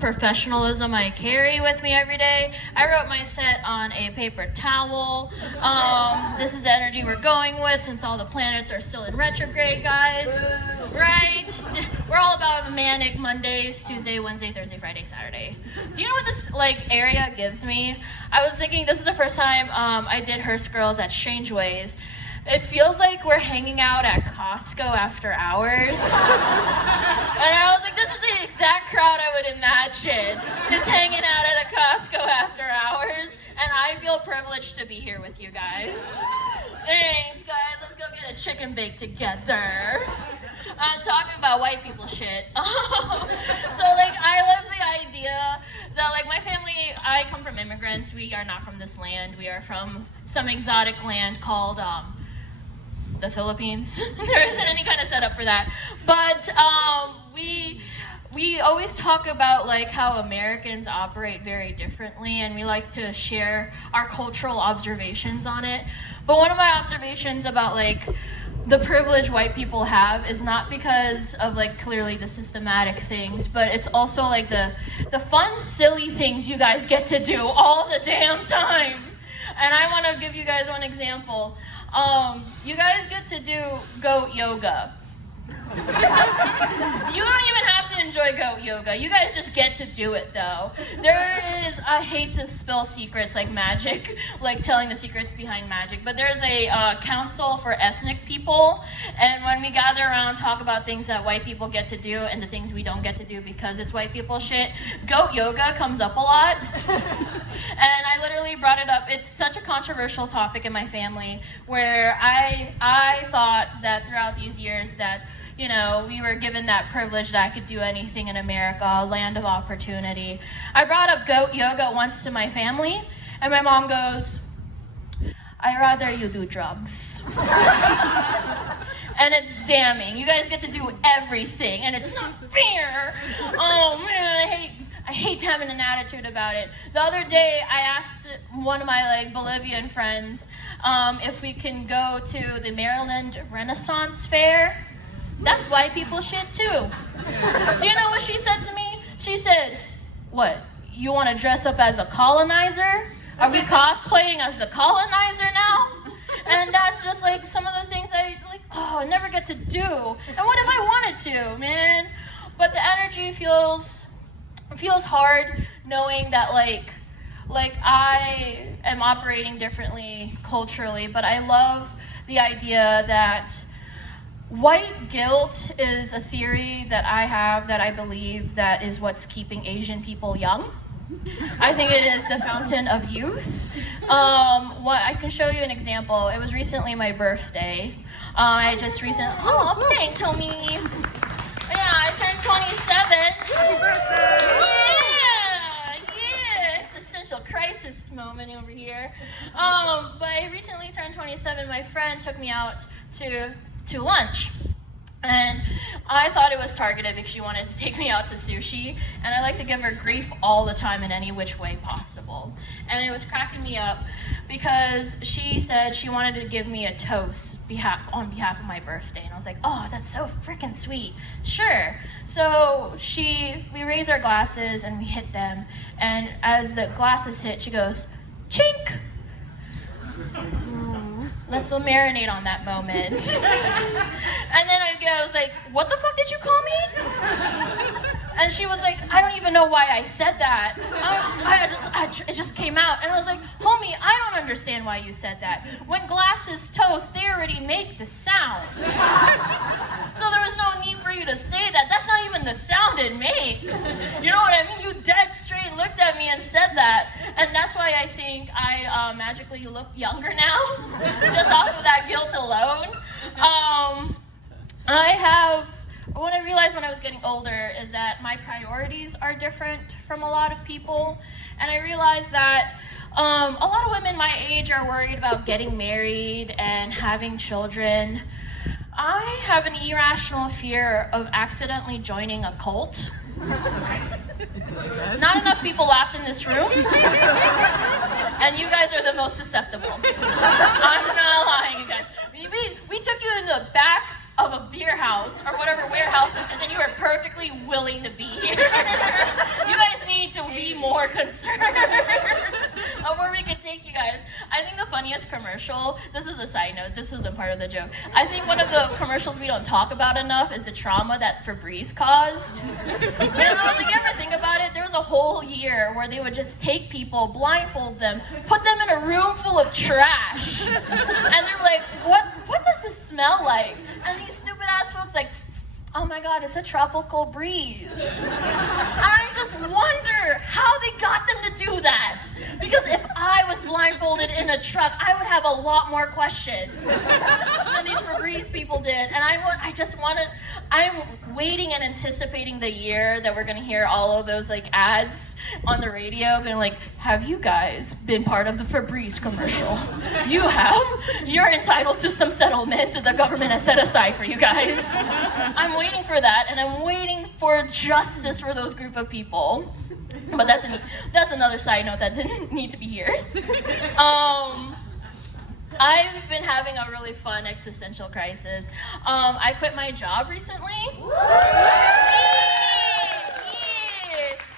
professionalism I carry with me every day. I wrote my set on a paper towel. This is the energy we're going with since all the planets are still in retrograde, guys. Right? We're all about manic Mondays, Tuesday, Wednesday, Thursday, Friday, Saturday. Do you know what this area gives me? I was thinking this is the first time I did Hearst Girls at Strange Ways. It feels like we're hanging out at Costco after hours. And I was like, this is the exact crowd I would imagine, just hanging out at a Costco after hours. And I feel privileged to be here with you guys. Thanks, guys. Let's go get a chicken bake together. I'm talking about white people shit. So, I love the idea that, my family, I come from immigrants. We are not from this land. We are from some exotic land called, the Philippines. There isn't any kind of setup for that. But we always talk about how Americans operate very differently, and we like to share our cultural observations on it. But one of my observations about the privilege white people have is not because of clearly the systematic things, but it's also the fun, silly things you guys get to do all the damn time. And I want to give you guys one example. You guys get to do goat yoga. You don't even have to enjoy goat yoga. You guys just get to do it, though. There is, I hate to spill secrets like magic, telling the secrets behind magic, but there's a council for ethnic people, and when we gather around, talk about things that white people get to do and the things we don't get to do because it's white people shit, goat yoga comes up a lot. And I literally brought it up. It's such a controversial topic in my family where I thought that throughout these years that we were given that privilege that I could do anything in America, a land of opportunity. I brought up goat yoga once to my family, and my mom goes, "I'd rather you do drugs." And it's damning. You guys get to do everything, and it's not fair. Oh man, I hate having an attitude about it. The other day, I asked one of my Bolivian friends if we can go to the Maryland Renaissance Fair. That's white people shit too. Do you know what she said to me? She said, "What, you want to dress up as a colonizer? Are we cosplaying as the colonizer now?" And that's just some of the things I never get to do. And what if I wanted to, man? But the energy feels hard knowing that I am operating differently culturally, but I love the idea that white guilt is a theory that I have that I believe that is what's keeping Asian people young. I think it is the fountain of youth. I can show you an example. It was recently my birthday. Oh, thanks, homie. Yeah, I turned 27. Happy birthday! Yeah, existential crisis moment over here. But I recently turned 27. My friend took me out to lunch, and I thought it was targeted because she wanted to take me out to sushi, and I like to give her grief all the time in any which way possible. And it was cracking me up because she said she wanted to give me a toast on behalf of my birthday, and I was like, oh, that's so freaking sweet. Sure. So we raise our glasses and we hit them, and as the glasses hit, she goes, chink. Let's marinate on that moment. And then I was like, what the fuck did you call me? And she was like, I don't even know why I said that. It just came out. And I was like, homie, I don't understand why you said that. When glasses toast, they already make the sound. So there was no need for you to say that. That's not even the sound it makes. You know what I mean? You dead straight looked at me and said that. And that's why I think I magically look younger now, just off of that guilt alone. What I realized when I was getting older is that my priorities are different from a lot of people. And I realized that a lot of women my age are worried about getting married and having children. I have an irrational fear of accidentally joining a cult. Not enough people laughed in this room. And you guys are the most susceptible. I'm not lying, you guys. We took you in the back of a beer house or whatever warehouse this is, and you were perfectly willing to be here. You guys be more concerned of where we could take you guys. I think the funniest commercial, this is a side note, this isn't part of the joke. I think one of the commercials we don't talk about enough is the trauma that Febreze caused. And I was like, you ever think about it? There was a whole year where they would just take people, blindfold them, put them in a room full of trash. And they're like, what does this smell like? And these stupid ass folks like, oh my God, it's a tropical breeze. And I just wonder how they got them to do that. Because if I was blindfolded in a truck, I would have a lot more questions than these Febreze people did. And I'm waiting and anticipating the year that we're gonna hear all of those like ads on the radio being like, have you guys been part of the Febreze commercial? You have. You're entitled to some settlement that the government has set aside for you guys. I'm waiting for that, and I'm waiting for justice for those group of people. But that's another side note that didn't need to be here. I've been having a really fun existential crisis. I quit my job recently.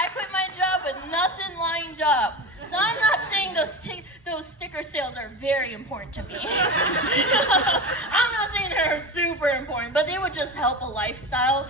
I quit my job with nothing lined up. So I'm not saying those sticker sales are very important to me. I'm not saying they're super important, but they would just help a lifestyle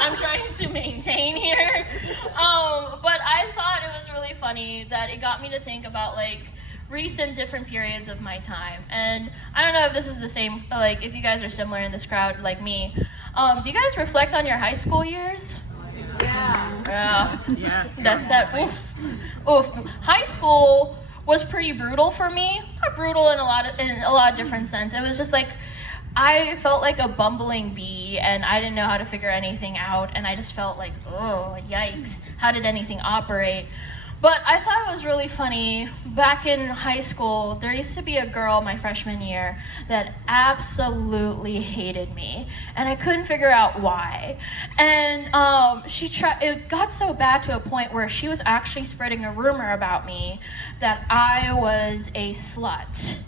I'm trying to maintain here. But I thought it was really funny that it got me to think about like recent different periods of my time. And I don't know if this is the same, like if you guys are similar in this crowd like me. Do you guys reflect on your high school years? Yeah. Yes. That's that. Oof. High school was pretty brutal for me. Not brutal in a lot of different sense. It was just like I felt like a bumbling bee, and I didn't know how to figure anything out, and I just felt like, oh, yikes! How did anything operate? But I thought it was really funny. Back in high school, there used to be a girl my freshman year that absolutely hated me, and I couldn't figure out why. And it got so bad to a point where she was actually spreading a rumor about me that I was a slut.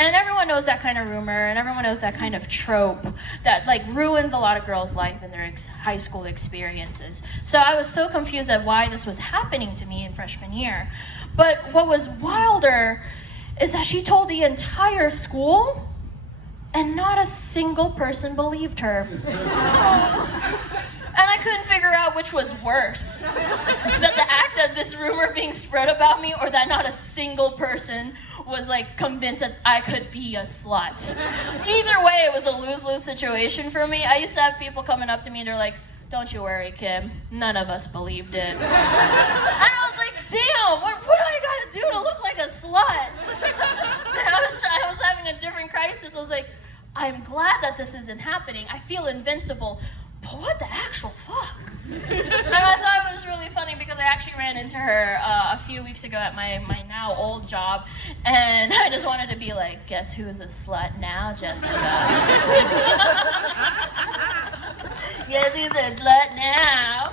And everyone knows that kind of rumor, and everyone knows that kind of trope that like ruins a lot of girls' life in their high school experiences. So I was so confused at why this was happening to me in freshman year. But what was wilder is that she told the entire school, and not a single person believed her. And I couldn't figure out which was worse. That the act of this rumor being spread about me, or that not a single person was like convinced that I could be a slut. Either way, it was a lose-lose situation for me. I used to have people coming up to me and they're like, don't you worry, Kim, none of us believed it. And I was like, damn, what do I gotta do to look like a slut? And I was having a different crisis. I was like, I'm glad that this isn't happening. I feel invincible. But what the actual fuck? And I thought it was really funny because I actually ran into her a few weeks ago at my now old job, and I just wanted to be like, guess who's a slut now, Jessica? Guess who's a slut now?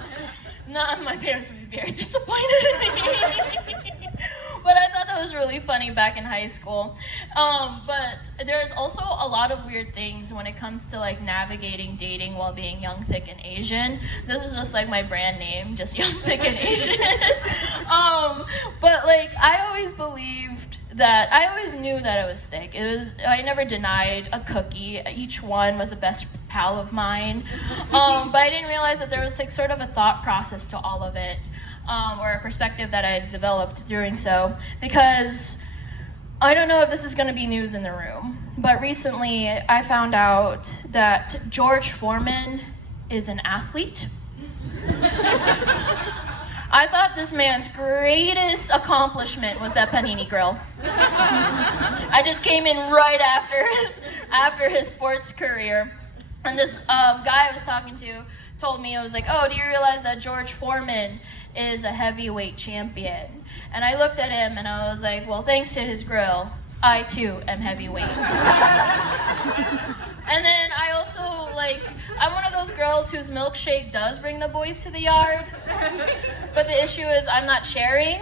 No, my parents would be very disappointed in me. But I thought that was really funny back in high school. But there's also a lot of weird things when it comes to like navigating dating while being young, thick, and Asian. This is just like my brand name, just young, thick, and Asian. But like I always knew that I was thick. I never denied a cookie. Each one was the best pal of mine. But I didn't realize that there was like sort of a thought process to all of it. Or a perspective that I developed doing so, because I don't know if this is going to be news in the room, but recently I found out that George Foreman is an athlete. I thought this man's greatest accomplishment was that Panini Grill. I just came in right after his sports career, and this guy I was talking to told me, I was like, oh, do you realize that George Foreman is a heavyweight champion? And I looked at him and I was like, well, thanks to his grill, I too am heavyweight. And then I also, I'm one of those girls whose milkshake does bring the boys to the yard, but the issue is I'm not sharing,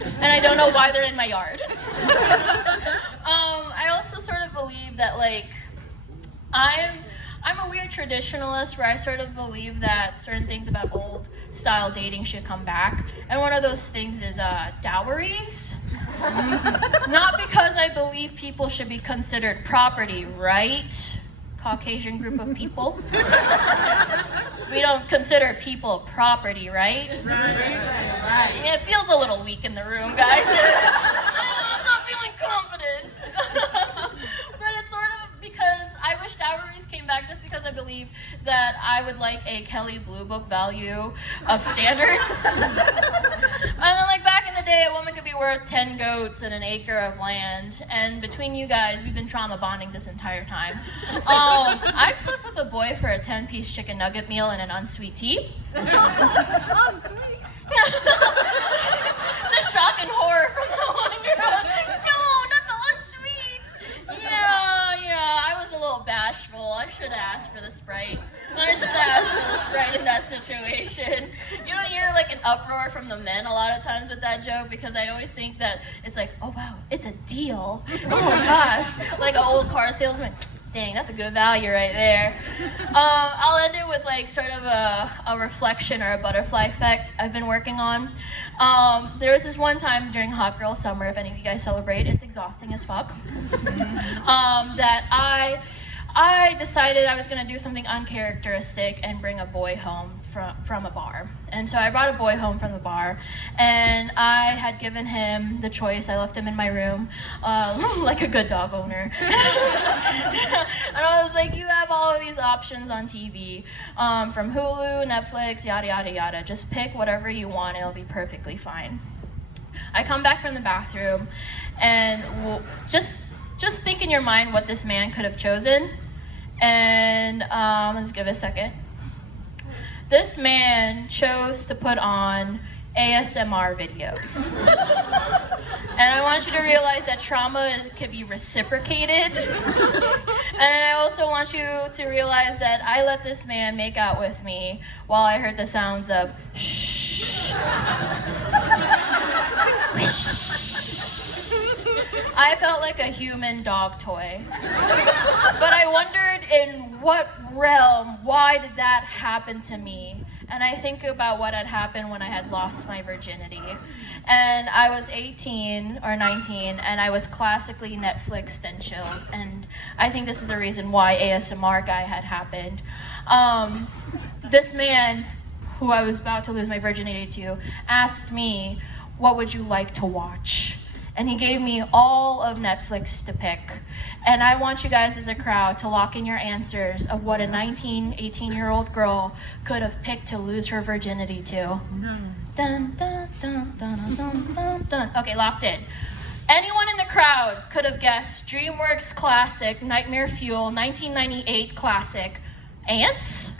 and I don't know why they're in my yard. I also sort of believe that, I'm a weird tradition. traditionalist where I sort of believe that certain things about old style dating should come back. And one of those things is dowries. Not because I believe people should be considered property, right? Caucasian group of people. We don't consider people property, right? Right. It feels a little weak in the room, guys. I'm not feeling confident. But it's sort of because I wish dowries came back just because I believe that I would like a Kelly Blue Book value of standards. And then, like, back in the day, a woman could be worth 10 goats and an acre of land. And between you guys, we've been trauma bonding this entire time. I've slept with a boy for a 10-piece chicken nugget meal and an unsweet tea. Unsweet. The shock and horror from the one girl. No, not the unsweet. Yeah, I was a little bashful. I should have asked for the Sprite. In that situation. You don't hear like an uproar from the men a lot of times with that joke because I always think that it's like, oh wow, it's a deal. Oh my gosh, like an old car salesman. Dang, that's a good value right there. I'll end it with like sort of a reflection or a butterfly effect I've been working on. There was this one time during Hot Girl Summer, if any of you guys celebrate, it's exhausting as fuck, that I decided I was going to do something uncharacteristic and bring a boy home from a bar. And so I brought a boy home from the bar, and I had given him the choice. I left him in my room, like a good dog owner. And I was like, you have all of these options on TV, from Hulu, Netflix, yada, yada, yada. Just pick whatever you want. It'll be perfectly fine. I come back from the bathroom, and just think in your mind what this man could have chosen. And let's give it a second. This man chose to put on ASMR videos. And I want you to realize that trauma can be reciprocated. And I also want you to realize that I let this man make out with me while I heard the sounds of shh. I felt like a human dog toy. But I wondered in what realm, why did that happen to me? And I think about what had happened when I had lost my virginity. And I was 18 or 19, and I was classically Netflixed and chilled. And I think this is the reason why ASMR guy had happened. This man, who I was about to lose my virginity to, asked me, what would you like to watch? And he gave me all of Netflix to pick. And I want you guys as a crowd to lock in your answers of what a 18-year-old girl could have picked to lose her virginity to. Dun, dun, dun, dun, dun, dun, dun. Okay, locked in. Anyone in the crowd could have guessed DreamWorks classic, Nightmare Fuel, 1998 classic, Ants?